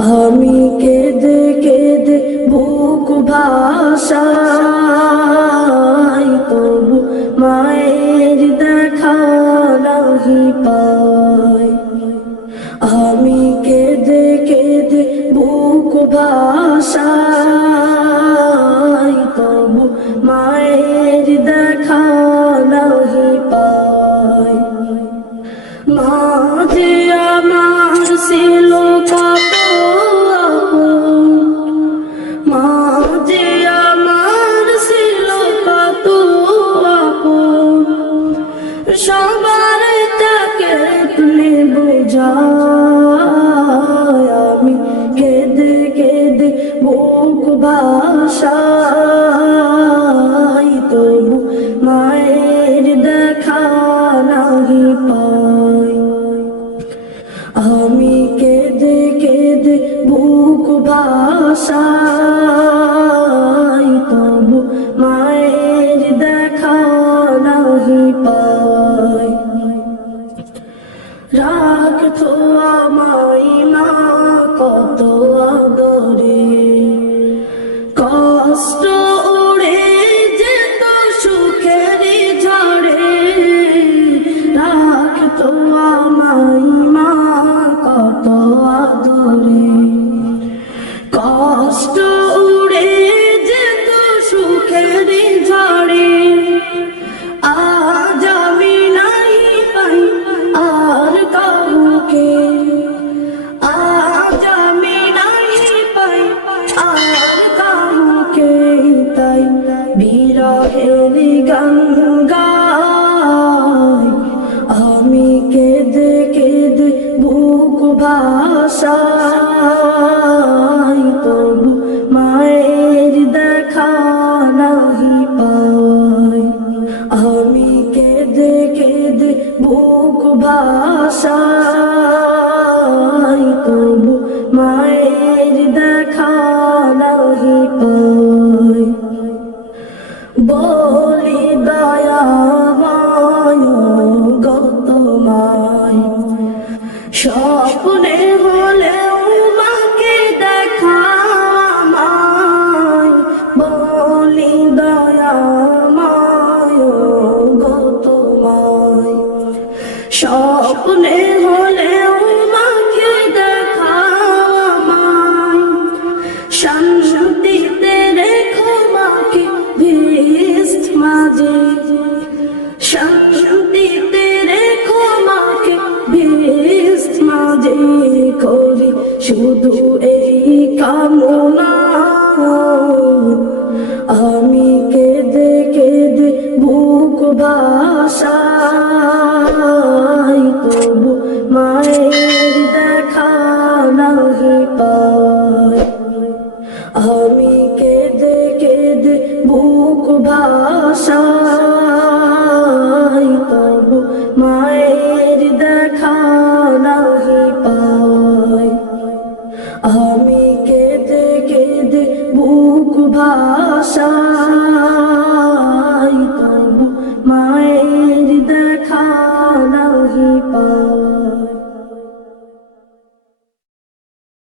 আমি কেঁদে কেঁদে বুক ভাসাই, তবু মায়ের দেখা নাহি পাই। আমি কেঁদে কেঁদে বুক ভাসাই, তবু মায়ের দেখা নাহি পাই। মা যে আমার ছিল কত আপন, মা যে আমার ছিল কত আপন, সবার তাকে তুলে বোঝায়। আমি কেঁদে কেঁদে বুক ভাসাই, তবু মায়ের দেখা নাহি পাই। আমি কেঁদে কেঁদে বুক ভাসাই, তবু মায়ের দেখা নাহি পাই। রাখতো আমায় মা কত আদরে, কষ্ট উড়ে যেত সুখের ঝড়ে। রাখতো আমায় মা কত আদরে, কষ্ট উড়ে যেত সুখের ঝড়ে। আজ আমি নাই পাই আর কাউকে, আজ আমি নাই পাই আর কাউকে, তাই বিরহের গান গাই। আমি কেঁদে কেঁদে বুক ভাসাই, তবু মায়ের দেখা নাহি পাই। আমি কেঁদে কেঁদে বুক ভাসাই, তবু মায়ের দেখা নাহি পাই। বলি দয়াময় গো তোমায়, স্বপ্নে হলেও মাকে দেখা আমায়। বলি দয়াময় গো তোমায়, স্বপ্নে হলেও মাকে দেখা আমায়। শান্তিতে রেখো মাকে ভিস্ত মাঝে, শান্তিতে রেখো মাকে ভিস্ত মাঝে। করি শুধু এই কামনা, আমি কেঁদে কেঁদে বুক ভাসাই, তবু মায়ের দেখা নাহি পাই। আমি কেঁদে কেঁদে বুক ভাসাই, তবু মায়ের দেখা নাহি পাই। আমি কেঁদে কেঁদে বুক ভাসাই।